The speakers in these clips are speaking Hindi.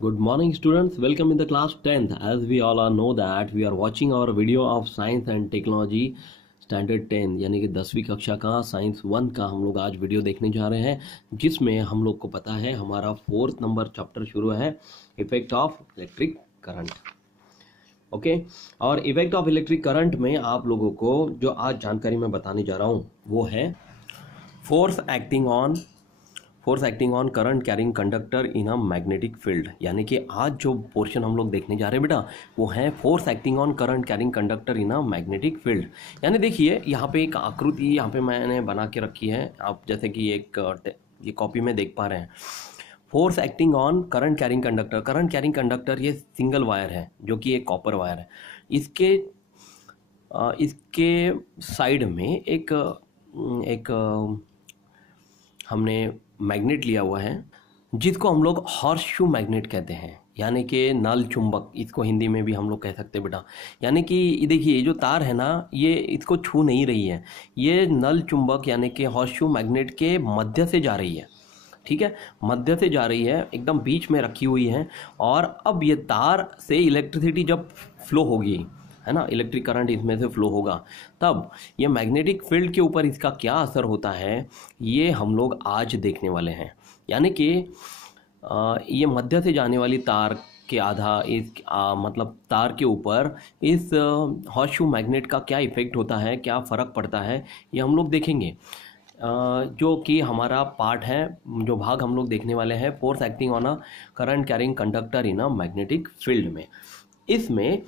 Good morning students, welcome in the class 10th. As we all are know that we are watching our video of science and technology standard 10 यानी कि 10वीं कक्षा का साइंस 1 का हम लोग आज वीडियो देखने जा रहे हैं, जिसमें हम लोग को पता है हमारा 4th नंबर चैप्टर शुरू है, effect of electric current. Okay, और इफेक्ट ऑफ इलेक्ट्रिक करंट में आप लोगों को जो आज जानकारी मैं बताने जा रहा हूँ वो है force acting on current carrying conductor in a magnetic field. यानी कि आज जो पोर्शन हम लोग देखने जा रहे हैं बेटा वो है force acting on current carrying conductor in a magnetic field. यानी देखिए यहाँ पे एक आकृति यहाँ पे मैंने बना के रखी है, आप जैसे कि ये कॉपी में देख पा रहे हैं। Force acting on current carrying conductor ये सिंगल वायर है जो कि एक कॉपर वायर है। इसके साइड में एक हमने मैग्नेट लिया हुआ है जिसको हम लोग हॉर्स शू मैग्नेट कहते हैं, यानी कि नल चुंबक, इसको हिंदी में भी हम लोग कह सकते हैं बेटा। यानी कि देखिए ये जो तार है ना ये इसको छू नहीं रही है, ये नल चुंबक यानी कि हॉर्स शू मैग्नेट के मध्य से जा रही है। ठीक है, मध्य से जा रही है, एकदम बीच में रखी हुई है। और अब ये तार से इलेक्ट्रिसिटी जब फ्लो होगी, है ना, इलेक्ट्रिक करंट इसमें से फ्लो होगा, तब ये मैग्नेटिक फील्ड के ऊपर इसका क्या असर होता है ये हम लोग आज देखने वाले हैं। यानी कि ये मध्य से जाने वाली तार के मतलब तार के ऊपर इस हॉर्सशू मैग्नेट का क्या इफेक्ट होता है, क्या फ़र्क पड़ता है, ये हम लोग देखेंगे। जो कि हमारा पार्ट है, जो भाग हम लोग देखने वाले हैं force acting on a current carrying conductor in a magnetic field में। इसमें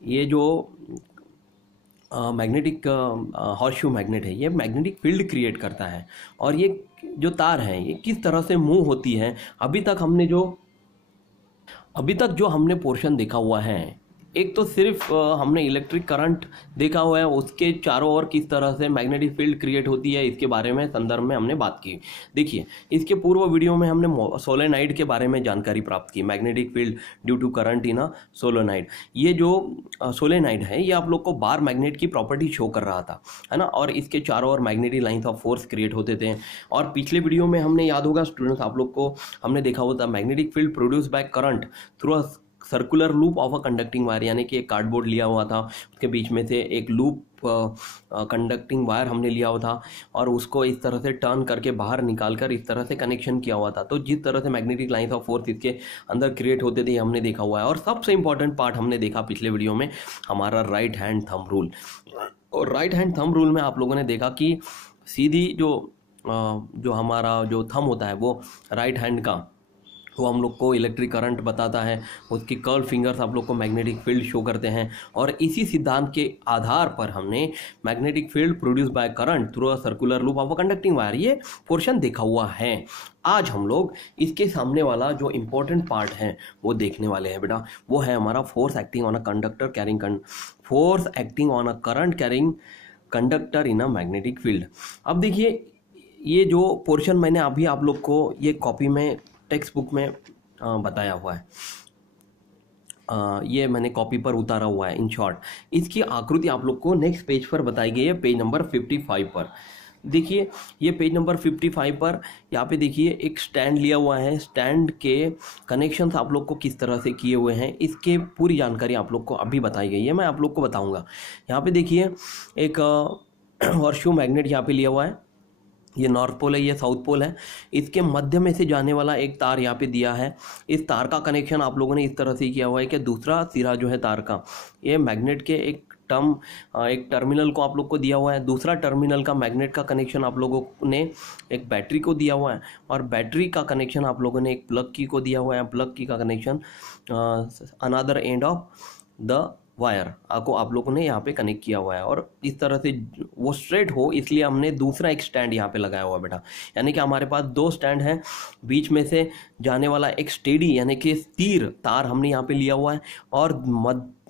ये जो मैग्नेटिक हॉर्सशू मैग्नेट है ये मैग्नेटिक फील्ड क्रिएट करता है, और ये जो तार है ये किस तरह से मूव होती है। अभी तक जो हमने पोर्शन देखा हुआ है, एक तो सिर्फ हमने इलेक्ट्रिक करंट देखा हुआ है, उसके चारों ओर किस तरह से मैग्नेटिक फील्ड क्रिएट होती है इसके बारे में संदर्भ में हमने बात की। देखिए इसके पूर्व वीडियो में हमने सोलेनाइड के बारे में जानकारी प्राप्त की, magnetic field due to current in a solenoid. ये जो सोलेनाइड है ये आप लोग को बार मैग्नेट की प्रॉपर्टी शो कर रहा था, है ना, और इसके चारों ओर magnetic lines of force create होते थे। और पिछले वीडियो में हमने, याद होगा स्टूडेंट्स आप लोग को, हमने देखा हुआ था magnetic field produce by current through a circular loop of a conducting wire. यानी कि एक कार्डबोर्ड लिया हुआ था, उसके बीच में से एक लूप कंडक्टिंग वायर हमने लिया हुआ था और उसको इस तरह से टर्न करके बाहर निकालकर इस तरह से कनेक्शन किया हुआ था। तो जिस तरह से मैग्नेटिक लाइंस ऑफ फोर्स इसके अंदर क्रिएट होते थे हमने देखा हुआ है। और सबसे इंपॉर्टेंट पार्ट हमने देखा पिछले वीडियो में, हमारा राइट हैंड थंब रूल। और राइट हैंड थंब रूल में आप लोगों ने देखा कि सीधी जो हमारा जो थंब होता है वो राइट हैंड का, वो हम लोग को इलेक्ट्रिक करंट बताता है, उसकी कर्ल फिंगर्स आप लोग को मैग्नेटिक फील्ड शो करते हैं। और इसी सिद्धांत के आधार पर हमने magnetic field produce by current through a circular loop of a conducting wire ये पोर्शन देखा हुआ है। आज हम लोग इसके सामने वाला जो इम्पोर्टेंट पार्ट है वो देखने वाले हैं बेटा, वो है हमारा force acting on a current carrying conductor in a magnetic field. अब देखिए ये जो पोर्शन मैंने अभी आप लोग को ये कॉपी में टेक्स्ट बुक में बताया हुआ है, ये मैंने कॉपी पर उतारा हुआ है। इन शॉर्ट इसकी आकृति आप लोग को नेक्स्ट पेज पर बताई गई है, पेज नंबर 55 पर। देखिए ये पेज नंबर 55 पर यहाँ पे देखिए एक स्टैंड लिया हुआ है, स्टैंड के कनेक्शंस आप लोग को किस तरह से किए हुए हैं इसके पूरी जानकारी आप लोग को अभी बताई गई है, मैं आप लोग को बताऊँगा। यहाँ पे देखिए एक हॉर्सशू मैग्नेट यहाँ पे लिया हुआ है, ये नॉर्थ पोल है, ये साउथ पोल है, इसके मध्य में से जाने वाला एक तार यहाँ पे दिया है। इस तार का कनेक्शन आप लोगों ने इस तरह से किया हुआ है कि दूसरा सिरा जो है तार का ये मैग्नेट के एक टर्मिनल को आप लोग को दिया हुआ है, दूसरा टर्मिनल का मैग्नेट का कनेक्शन आप लोगों ने एक बैटरी को दिया हुआ है, और बैटरी का कनेक्शन आप लोगों ने एक प्लग की को दिया हुआ है, प्लग की का connection another end of the wire को आप लोगों ने यहाँ पे कनेक्ट किया हुआ है। और इस तरह से वो स्ट्रेट हो इसलिए हमने दूसरा एक स्टैंड यहाँ पे लगाया हुआ है बेटा। यानी कि हमारे पास दो स्टैंड है, बीच में से जाने वाला एक स्टेडी यानी कि स्थिर तार हमने यहाँ पे लिया हुआ है, और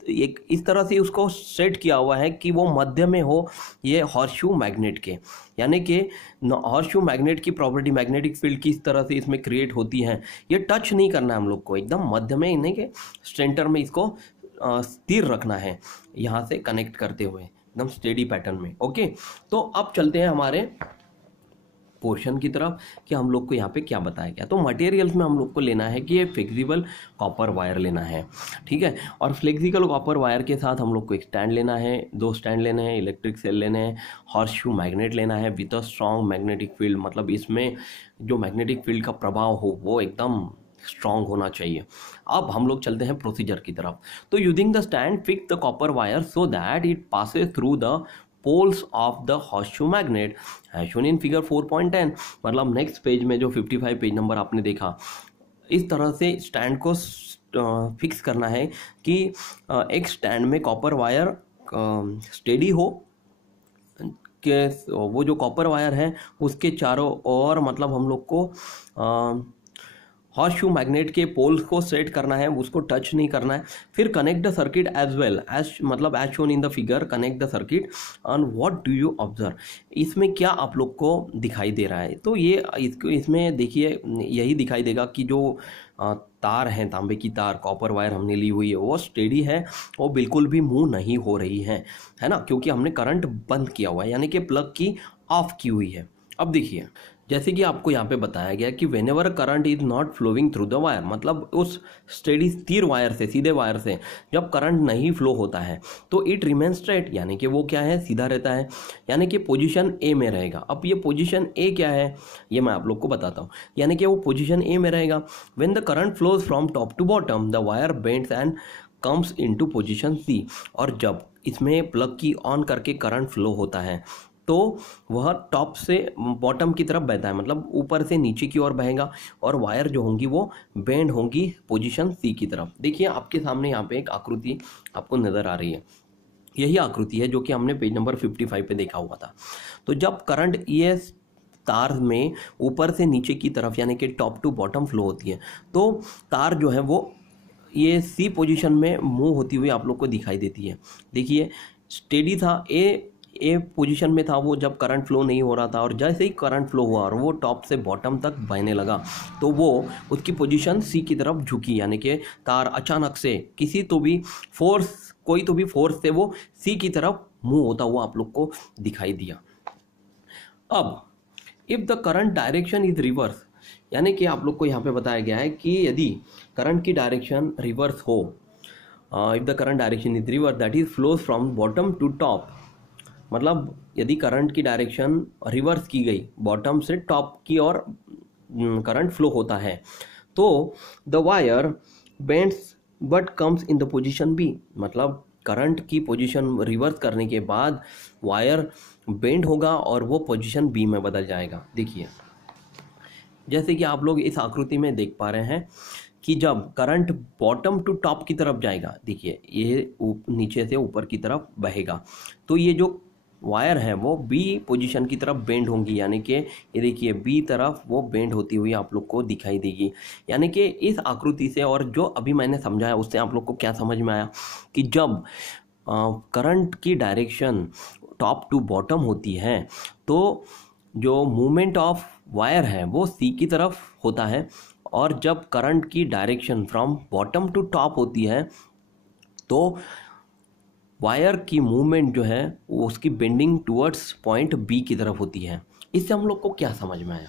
एक इस तरह से उसको सेट किया हुआ है कि वो मध्य में हो ये हॉर्सशू मैग्नेट के। यानी कि हॉर्सशू मैग्नेट की प्रॉपर्टी मैग्नेटिक फील्ड किस तरह से इसमें क्रिएट होती है ये टच नहीं करना है हम लोग को, एकदम मध्य में इन्हें के सेंटर में इसको स्थिर रखना है, यहाँ से कनेक्ट करते हुए एकदम स्टेडी पैटर्न में। ओके, तो अब चलते हैं हमारे पोर्शन की तरफ कि हम लोग को यहाँ पे क्या बताया गया। तो मटेरियल्स में हम लोग को लेना है कि ये फ्लेक्सिबल कॉपर वायर लेना है, ठीक है। और फ्लेक्सिबल कॉपर वायर के साथ हम लोग को एक स्टैंड लेना है, 2 स्टैंड लेने हैं, इलेक्ट्रिक सेल लेने हैं, हॉर्सशू मैग्नेट लेना है with a strong magnetic field, मतलब इसमें जो मैग्नेटिक फील्ड का प्रभाव हो वो एकदम स्ट्रॉन्ग होना चाहिए। अब हम लोग चलते हैं प्रोसीजर की तरफ। तो using the stand fix the copper wire so that it passes through the poles of the horseshoe magnet as shown in figure 4.10। मतलब नेक्स्ट पेज में जो 55 पेज नंबर आपने देखा, इस तरह से स्टैंड को फिक्स करना है कि एक स्टैंड में कॉपर वायर स्टेडी हो, कि वो जो कॉपर वायर है उसके चारों ओर मतलब हम लोग को हॉर्सशू मैग्नेट के पोल्स को सेट करना है, उसको टच नहीं करना है। फिर connect the circuit as well as, मतलब as shown in the figure, connect the circuit on what do you observe. इसमें क्या आप लोग को दिखाई दे रहा है, तो ये इसमें देखिए यही दिखाई देगा कि जो तार हैं, तांबे की तार, कॉपर वायर हमने ली हुई है, वो स्टेडी है, वो बिल्कुल भी मूव नहीं हो रही है ना, क्योंकि हमने करंट बंद किया हुआ है, यानी कि प्लग की ऑफ की हुई है। अब देखिए जैसे कि आपको यहाँ पे बताया गया कि whenever current is not flowing through the wire, मतलब उस स्टेडी स्थिर वायर से, सीधे वायर से जब करंट नहीं फ्लो होता है तो इट रिमेन स्ट्रेट, यानी कि वो क्या है, सीधा रहता है, यानी कि पोजीशन ए में रहेगा। अब ये पोजीशन ए क्या है ये मैं आप लोग को बताता हूँ, यानी कि वो पोजीशन ए में रहेगा। When the current flows from top to bottom the wire bends and comes into position C. और जब इसमें प्लग की ऑन करके करंट फ्लो होता है तो वह टॉप से बॉटम की तरफ बहता है, मतलब ऊपर से नीचे की ओर बहेगा, और वायर जो होंगी वो बेंड होंगी पोजीशन सी की तरफ। देखिए आपके सामने यहाँ पे एक आकृति आपको नज़र आ रही है, यही आकृति है जो कि हमने पेज नंबर 55 पे देखा हुआ था। तो जब करंट ये तार में ऊपर से नीचे की तरफ यानी कि टॉप टू बॉटम फ्लो होती है, तो तार जो है वो ये सी पोजीशन में मूव होती हुई आप लोग को दिखाई देती है। देखिए स्टेडी था, ए पोजीशन में था वो जब करंट फ्लो नहीं हो रहा था, और जैसे ही करंट फ्लो हुआ और वो टॉप से बॉटम तक बहने लगा तो वो उसकी पोजीशन सी की तरफ झुकी, यानी कि तार अचानक से किसी तो भी फोर्स, कोई तो भी फोर्स से वो सी की तरफ मूव होता हुआ आप लोग को दिखाई दिया। अब if the current direction is reverse, यानी कि आप लोग को यहाँ पे बताया गया है कि यदि करंट की डायरेक्शन रिवर्स हो, if the current direction is reverse that is flows from bottom to top, मतलब यदि करंट की डायरेक्शन रिवर्स की गई, बॉटम से टॉप की ओर करंट फ्लो होता है, तो the wire bends but comes in the position B, मतलब करंट की पोजीशन रिवर्स करने के बाद वायर बेंड होगा और वो पोजीशन बी में बदल जाएगा। देखिए जैसे कि आप लोग इस आकृति में देख पा रहे हैं कि जब करंट बॉटम टू टॉप की तरफ जाएगा, देखिए ये नीचे से ऊपर की तरफ बहेगा, तो ये जो वायर है वो बी पोजीशन की तरफ बेंड होंगी, यानी कि ये देखिए बी तरफ वो बेंड होती हुई आप लोग को दिखाई देगी। यानी कि इस आकृति से और जो अभी मैंने समझाया उससे आप लोग को क्या समझ में आया कि जब करंट की डायरेक्शन टॉप टू बॉटम होती है तो जो मूवमेंट ऑफ वायर है वो सी की तरफ होता है, और जब करंट की direction from bottom to top होती है तो वायर की मूवमेंट जो है वो उसकी बेंडिंग टुवर्ड्स पॉइंट बी की तरफ होती है। इससे हम लोग को क्या समझ में आया,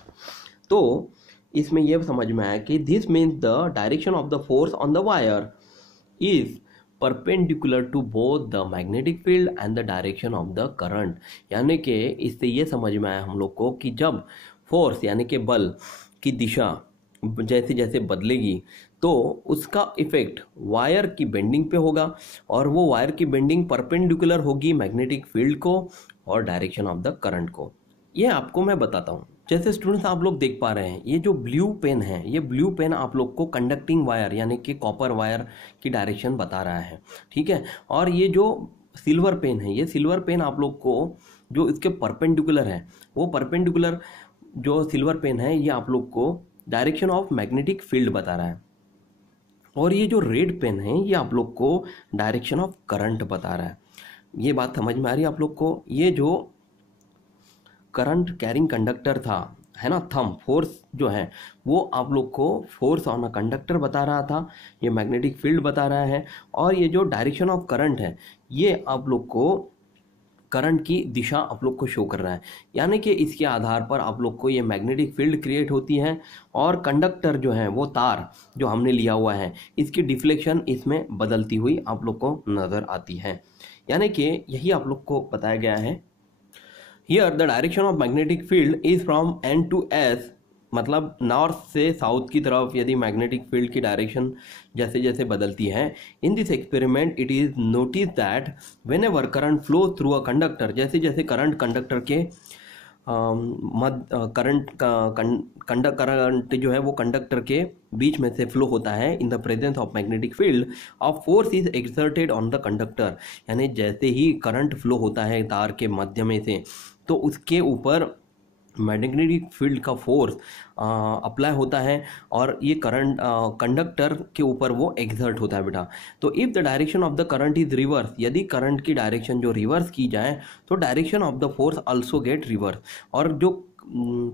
तो इसमें यह समझ में आया कि this means the direction of the force on the wire is perpendicular to both the magnetic field and the direction of the current. यानी कि इससे ये समझ में आया हम लोग को कि जब फोर्स यानी कि बल की दिशा जैसे जैसे बदलेगी तो उसका इफेक्ट वायर की बेंडिंग पे होगा, और वो वायर की बेंडिंग परपेंडिकुलर होगी मैग्नेटिक फील्ड को और डायरेक्शन ऑफ द करंट को। ये आपको मैं बताता हूँ। जैसे स्टूडेंट्स आप लोग देख पा रहे हैं ये जो ब्लू पेन है, ये ब्लू पेन आप लोग को कंडक्टिंग वायर यानी कि कॉपर वायर की डायरेक्शन बता रहा है, ठीक है। और ये जो सिल्वर पेन है, ये सिल्वर पेन आप लोग को जो इसके परपेंडिकुलर है, वो परपेंडिकुलर जो सिल्वर पेन है ये आप लोग को डायरेक्शन ऑफ मैग्नेटिक फील्ड बता रहा है, और ये जो रेड पेन है ये आप लोग को डायरेक्शन ऑफ करंट बता रहा है। ये बात समझ में आ रही है आप लोग को। ये जो करंट कैरिंग कंडक्टर था है ना, थंब फोर्स जो है वो आप लोग को फोर्स ऑन अ कंडक्टर बता रहा था, ये मैग्नेटिक फील्ड बता रहा है, और ये जो डायरेक्शन ऑफ करंट है ये आप लोग को करंट की दिशा आप लोग को शो कर रहा है, यानी कि इसके आधार पर आप लोग को ये मैग्नेटिक फील्ड क्रिएट होती है और कंडक्टर जो है वो तार जो हमने लिया हुआ है इसकी डिफ्लेक्शन इसमें बदलती हुई आप लोग को नज़र आती है। यानी कि यही आप लोग को बताया गया है। Here the direction of magnetic field is from N to S, मतलब नॉर्थ से साउथ की तरफ यदि मैग्नेटिक फील्ड की डायरेक्शन जैसे जैसे बदलती है। In this experiment it is notice that when ever current flow through a conductor, जैसे जैसे करंट कंडक्टर के करंट जो है वो कंडक्टर के बीच में से फ्लो होता है in the presence of magnetic field of force is exerted on the conductor, यानी जैसे ही करंट फ्लो होता है तार के माध्यम में से तो उसके ऊपर मैग्नेटिक फील्ड का फोर्स अप्लाई होता है और ये करंट कंडक्टर के ऊपर वो एक्सर्ट होता है बेटा। तो if the direction of the current is reverse, यदि करंट की डायरेक्शन जो रिवर्स की जाए तो direction of the force also get reverse, और जो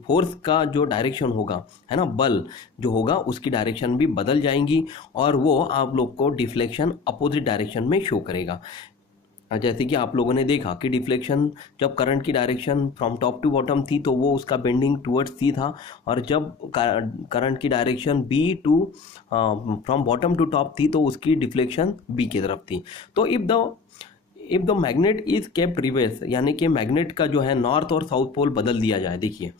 फोर्स का जो डायरेक्शन होगा है ना, बल जो होगा उसकी डायरेक्शन भी बदल जाएंगी और वो आप लोग को डिफ्लेक्शन अपोजिट डायरेक्शन में शो करेगा। जैसे कि आप लोगों ने देखा कि डिफ्लेक्शन जब करंट की direction from top to bottom थी तो वो उसका बेंडिंग टुवर्ड्स सी था, और जब करंट की direction B to from bottom to top थी तो उसकी डिफ्लेक्शन बी की तरफ थी। तो if the magnet is kept reverse, यानी कि मैग्नेट का जो है नॉर्थ और साउथ पोल बदल दिया जाए। देखिए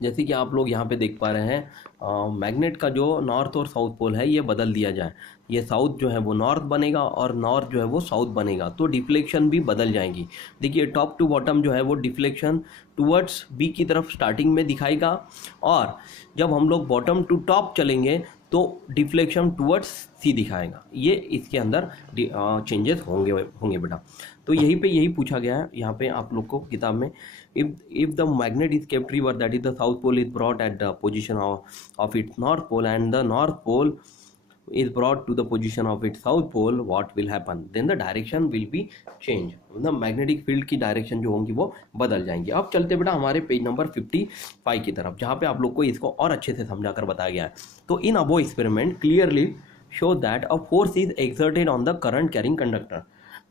जैसे कि आप लोग यहाँ पे देख पा रहे हैं मैग्नेट का जो नॉर्थ और साउथ पोल है ये बदल दिया जाए, ये साउथ जो है वो नॉर्थ बनेगा और नॉर्थ जो है वो साउथ बनेगा, तो डिफ्लेक्शन भी बदल जाएंगी। देखिए टॉप टू बॉटम जो है वो डिफ्लेक्शन टुवर्ड्स बी की तरफ स्टार्टिंग में दिखाएगा, और जब हम लोग बॉटम टू टॉप चलेंगे तो डिफ्लेक्शन टुवर्ड्स सी दिखाएगा। ये इसके अंदर चेंजेस होंगे बेटा। तो यही पूछा गया है यहाँ पे आप लोग को किताब में। If the magnet is kept reverse, that is the south pole is brought at the position of its north pole and the north pole is brought to the position of its south pole, what will happen? Then the direction will be changed, मतलब मैग्नेटिक फील्ड की डायरेक्शन जो होंगी वो बदल जाएंगी। अब चलते बेटा हमारे पेज नंबर 55 की तरफ, जहाँ पे आप लोग को इसको और अच्छे से समझा कर बताया गया है। तो in above experiment clearly show that a force is exerted on the current carrying conductor,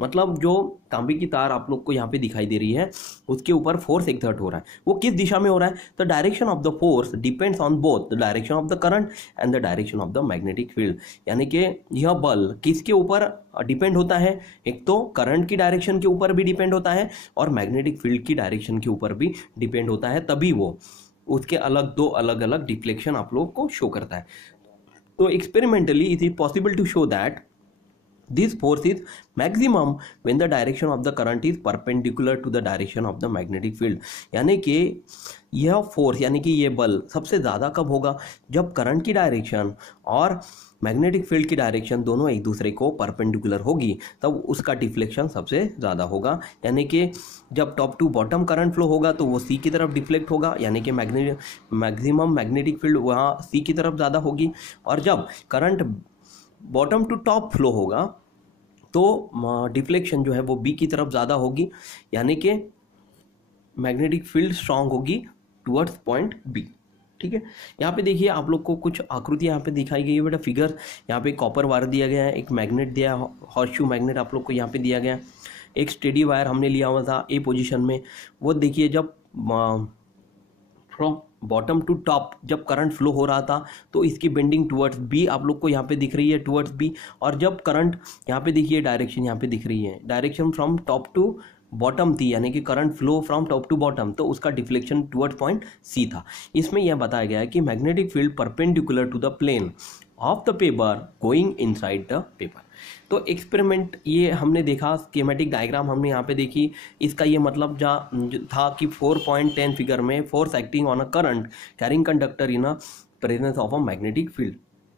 मतलब जो तांबे की तार आप लोग को यहाँ पे दिखाई दे रही है उसके ऊपर फोर्स एक्सर्ट हो रहा है, वो किस दिशा में हो रहा है? The direction of the force depends on both the direction of the current and the direction of the magnetic field, यानी कि यह बल किसके ऊपर डिपेंड होता है? एक तो करंट की डायरेक्शन के ऊपर भी डिपेंड होता है और मैग्नेटिक फील्ड की डायरेक्शन के ऊपर भी डिपेंड होता है, तभी वो उसके दो अलग अलग डिफ्लेक्शन आप लोग को शो करता है। तो experimentally it is possible to show that this force is maximum when the direction of the current is perpendicular to the direction of the magnetic field, यानी कि यह फोर्स यानी कि ये बल सबसे ज़्यादा कब होगा? जब करंट की डायरेक्शन और मैग्नेटिक फील्ड की डायरेक्शन दोनों एक दूसरे को परपेंडिकुलर होगी, तब उसका डिफ्लेक्शन सबसे ज़्यादा होगा। यानी कि जब top to bottom current flow होगा तो वो सी की तरफ डिफ्लेक्ट होगा, यानी कि मैक्सिमम मैग्नेटिक फील्ड वहाँ सी की तरफ ज़्यादा होगी, और जब current bottom to top flow होगा तो डिफ्लेक्शन जो है वो बी की तरफ ज़्यादा होगी, यानी कि मैग्नेटिक फील्ड स्ट्रांग होगी टुवर्ड्स पॉइंट बी। ठीक है, यहाँ पे देखिए आप लोग को कुछ आकृति यहाँ पे दिखाई गई है बेटा, फिगर यहाँ पे कॉपर वायर दिया गया है, एक मैग्नेट दिया है, हॉर्सशू मैग्नेट आप लोग को यहाँ पे दिया गया है, एक स्टेडी वायर हमने लिया हुआ था ए पोजीशन में, वो देखिए जब फ्रॉम बॉटम टू टॉप जब करंट फ्लो हो रहा था तो इसकी बेंडिंग टुवर्ड्स बी आप लोग को यहाँ पे दिख रही है, टुवर्ड्स बी, और जब करंट यहाँ पे देखिए डायरेक्शन यहाँ पे दिख रही है, direction from top to bottom थी, यानी कि current flow from top to bottom, तो उसका डिफ्लेक्शन टुवर्ड्स पॉइंट सी था। इसमें यह बताया गया है कि magnetic field perpendicular to the plane of the paper going inside the paper. तो एक्सपेरिमेंट ये हमने देखा, स्कीमेटिक डायग्राम हमने यहाँ पे देखी, इसका ये मतलब था कि 4.10 फिगर में force acting on a current carrying conductor in a presence of a magnetic field,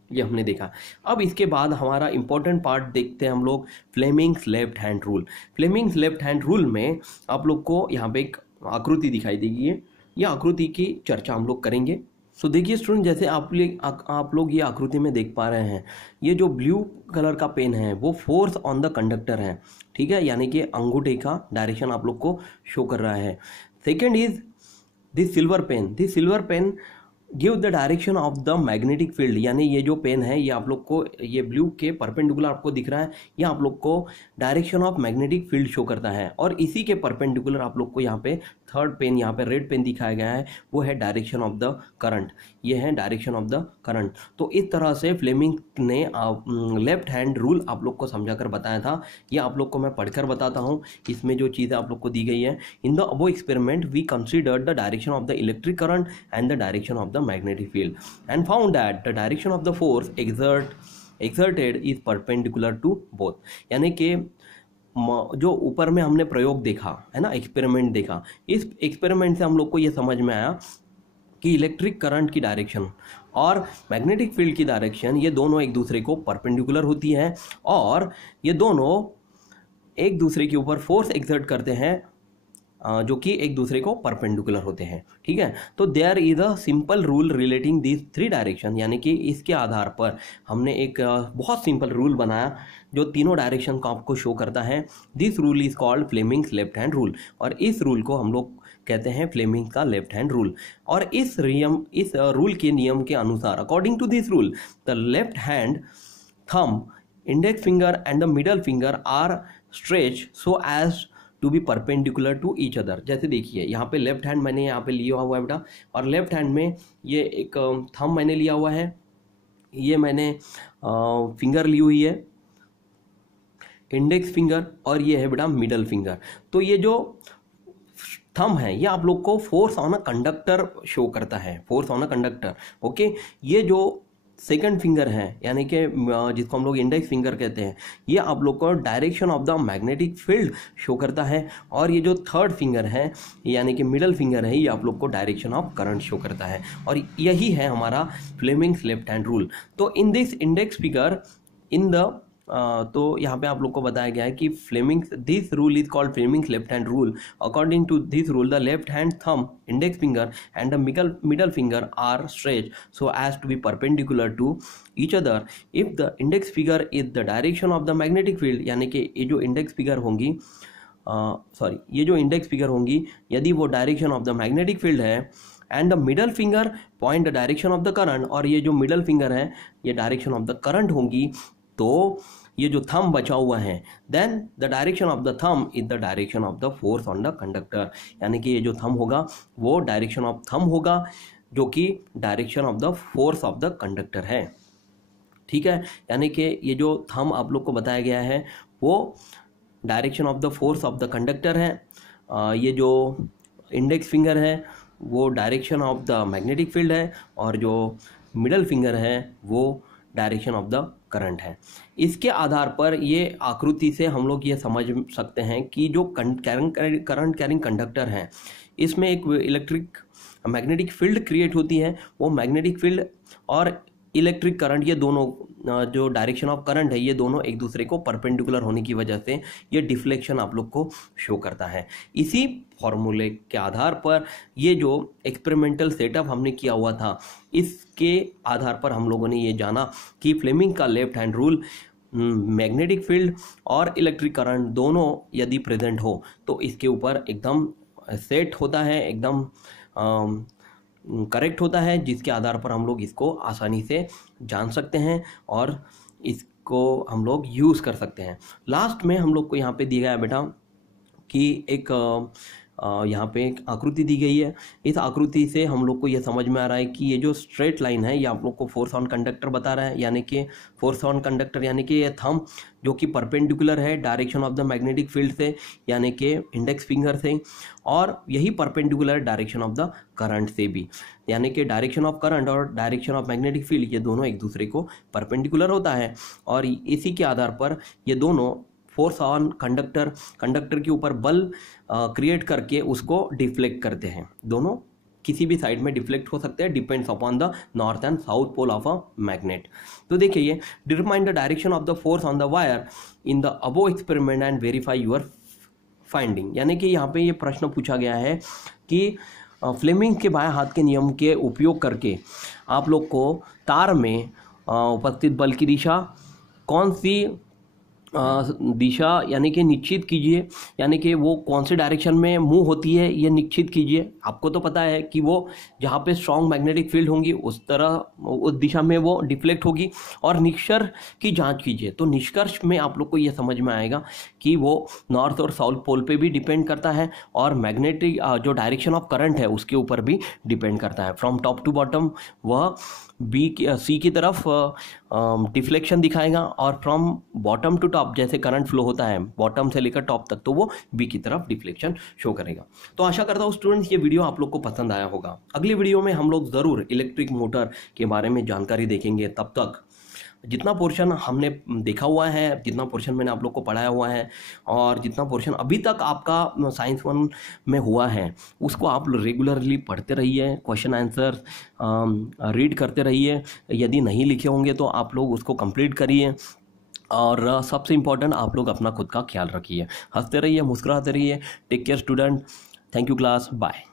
ये हमने देखा। अब इसके बाद हमारा इंपॉर्टेंट पार्ट देखते हैं हम लोग, Fleming's left hand rule. Fleming's left hand rule में आप लोग को यहाँ पे एक आकृति दिखाई देगी, ये आकृति की चर्चा हम लोग करेंगे। सो देखिए स्टूडेंट, जैसे आप लोग ये आकृति में देख पा रहे हैं, ये जो ब्लू कलर का पेन है वो फोर्स ऑन द कंडक्टर है, ठीक है, यानी कि अंगूठे का डायरेक्शन आप लोग को शो कर रहा है। Second is this silver pen give the direction of the magnetic field, यानी ये जो पेन है ये आप लोग को, ये ब्लू के परपेंडिकुलर आपको दिख रहा है, ये आप लोग को direction of magnetic field show करता है। और इसी के परपेंडिकुलर आप लोग को यहाँ पे थर्ड पेन, यहाँ पे रेड पेन दिखाया गया है, वो है डायरेक्शन ऑफ द करंट, ये है डायरेक्शन ऑफ द करंट। तो इस तरह से फ्लेमिंग ने लेफ्ट हैंड रूल आप लोग को समझा कर बताया था। ये आप लोग को मैं पढ़कर बताता हूँ, इसमें जो चीज़ें आप लोग को दी गई है। In the above experiment we considered the direction of the electric current and the direction of the magnetic field and found that the direction of the force exerted is perpendicular to both, यानी कि जो ऊपर में हमने प्रयोग देखा है ना, एक्सपेरिमेंट देखा, इस एक्सपेरिमेंट से हम लोग को ये समझ में आया कि इलेक्ट्रिक करंट की डायरेक्शन और मैग्नेटिक फील्ड की डायरेक्शन ये दोनों एक दूसरे को परपेंडिकुलर होती है और ये दोनों एक दूसरे के ऊपर फोर्स एक्सर्ट करते हैं जो कि एक दूसरे को परपेंडिकुलर होते हैं। ठीक है, तो there is a simple rule relating this three direction, यानी कि इसके आधार पर हमने एक बहुत सिंपल रूल बनाया जो तीनों डायरेक्शन को आपको शो करता है। This rule is called Fleming's left hand rule, और इस रूल को हम लोग कहते हैं फ्लेमिंग का लेफ्ट हैंड रूल। और इस रूल के नियम के अनुसार, according to this rule, the left hand thumb, index finger and the middle finger are stretch so as to be perpendicular to each other. जैसे देखिए यहाँ पे लेफ्ट हैंड मैंने यहाँ पे लिया हुआ है बेटा, और लेफ्ट हैंड में ये एक थंब मैंने लिया हुआ है, ये मैंने फिंगर ली हुई है, इंडेक्स फिंगर, और ये है बेटा मिडल फिंगर। तो ये जो थंब है ये आप लोग को force on a conductor show करता है, force on a conductor. Okay, ये जो सेकंड फिंगर है यानी कि जिसको हम लोग इंडेक्स फिंगर कहते हैं, ये आप लोग को direction of the magnetic field show करता है, और ये जो थर्ड फिंगर है यानी कि मिडल फिंगर है, ये आप लोग को डायरेक्शन ऑफ करंट शो करता है। और यही है हमारा फ्लेमिंग्स लेफ्ट हैंड रूल। तो in this index figure in the तो यहाँ पे आप लोग को बताया गया है कि Fleming's, this rule is called Fleming's left hand rule. According to this rule the left hand thumb, index finger and the middle finger are stretch so as to be perpendicular to each other if the index figure is the direction of the magnetic field, यानी कि ये जो इंडेक्स फिगर होंगी ये जो इंडेक्स फिगर होंगी यदि वो direction of the magnetic field है, and the middle finger point the direction of the current, और ये जो मिडल फिंगर है ये डायरेक्शन ऑफ द करंट होंगी, तो ये जो थंब बचा हुआ है, then the direction of the thumb is the direction of the force on the conductor, यानी कि ये जो थंब होगा वो डायरेक्शन ऑफ थंब होगा जो कि direction of the force of the conductor है। ठीक है, यानी कि ये जो थंब आप लोग को बताया गया है वो direction of the force of the conductor है, ये जो इंडेक्स फिंगर है वो direction of the magnetic field है, और जो मिडल फिंगर है वो डायरेक्शन ऑफ द करंट है। इसके आधार पर ये आकृति से हम लोग ये समझ सकते हैं कि जो करंट कैरिंग कंडक्टर है इसमें एक इलेक्ट्रिक मैग्नेटिक फील्ड क्रिएट होती है। वो मैग्नेटिक फील्ड और इलेक्ट्रिक करंट ये दोनों जो डायरेक्शन ऑफ करंट है ये दोनों एक दूसरे को परपेंडिकुलर होने की वजह से ये डिफ्लेक्शन आप लोग को शो करता है। इसी फॉर्मूले के आधार पर ये जो एक्सपेरिमेंटल सेटअप हमने किया हुआ था इसके आधार पर हम लोगों ने ये जाना कि फ्लेमिंग का left hand rule magnetic field और इलेक्ट्रिक करंट दोनों यदि प्रेजेंट हो तो इसके ऊपर एकदम सेट होता है, एकदम करेक्ट होता है, जिसके आधार पर हम लोग इसको आसानी से जान सकते हैं और इसको हम लोग यूज़ कर सकते हैं। लास्ट में हम लोग को यहाँ पे दिया गया बेटा कि एक यहाँ पे एक आकृति दी गई है। इस आकृति से हम लोग को ये समझ में आ रहा है कि ये जो स्ट्रेट लाइन है ये आप लोग को फोर्स ऑन कंडक्टर बता रहा है, यानी कि फोर्स ऑन कंडक्टर यानी कि ये थंब जो कि परपेंडिकुलर है direction of the magnetic field से यानी कि इंडेक्स फिंगर से, और यही perpendicular direction of the current से भी, यानी कि डायरेक्शन ऑफ करंट और डायरेक्शन ऑफ मैग्नेटिक फील्ड ये दोनों एक दूसरे को परपेंडिकुलर होता है। और इसी के आधार पर ये दोनों फोर्स ऑन कंडक्टर के ऊपर बल क्रिएट करके उसको डिफ्लेक्ट करते हैं। दोनों किसी भी साइड में डिफ्लेक्ट हो सकते हैं, depends upon the north and south pole of a magnet. तो देखिए ये determine the direction of the force on the wire in the above experiment and verify your finding, यानी कि यहाँ पे ये प्रश्न पूछा गया है कि फ्लेमिंग के बाएं हाथ के नियम के उपयोग करके आप लोग को तार में उपस्थित बल की दिशा कौन सी दिशा यानी कि निश्चित कीजिए, यानी कि वो कौन से डायरेक्शन में मूव होती है ये निश्चित कीजिए। आपको तो पता है कि वो जहाँ पे स्ट्रॉन्ग मैग्नेटिक फील्ड होंगी उस तरह उस दिशा में वो डिफ्लेक्ट होगी। और निष्कर्ष की जांच कीजिए, तो निष्कर्ष में आप लोग को ये समझ में आएगा कि वो नॉर्थ और साउथ पोल पे भी डिपेंड करता है और मैग्नेटिक जो डायरेक्शन ऑफ करंट है उसके ऊपर भी डिपेंड करता है। फ्रॉम टॉप टू बॉटम वह सी की तरफ डिफ्लेक्शन दिखाएगा और फ्रॉम बॉटम टू टॉप जैसे करंट फ्लो होता है बॉटम से लेकर टॉप तक, तो वो बी की तरफ डिफ्लेक्शन शो करेगा। तो आशा करता हूँ स्टूडेंट्स ये वीडियो आप लोग को पसंद आया होगा। अगली वीडियो में हम लोग ज़रूर इलेक्ट्रिक मोटर के बारे में जानकारी देखेंगे। तब तक जितना पोर्शन हमने देखा हुआ है, जितना पोर्शन मैंने आप लोग को पढ़ाया हुआ है और जितना पोर्शन अभी तक आपका साइंस 1 में हुआ है उसको आप रेगुलरली पढ़ते रहिए, क्वेश्चन आंसर रीड करते रहिए। यदि नहीं लिखे होंगे तो आप लोग उसको कंप्लीट करिए और सबसे इम्पोर्टेंट आप लोग अपना खुद का ख्याल रखिए। हंसते रहिए, मुस्कुराते रहिए। Take care student. Thank you class, bye.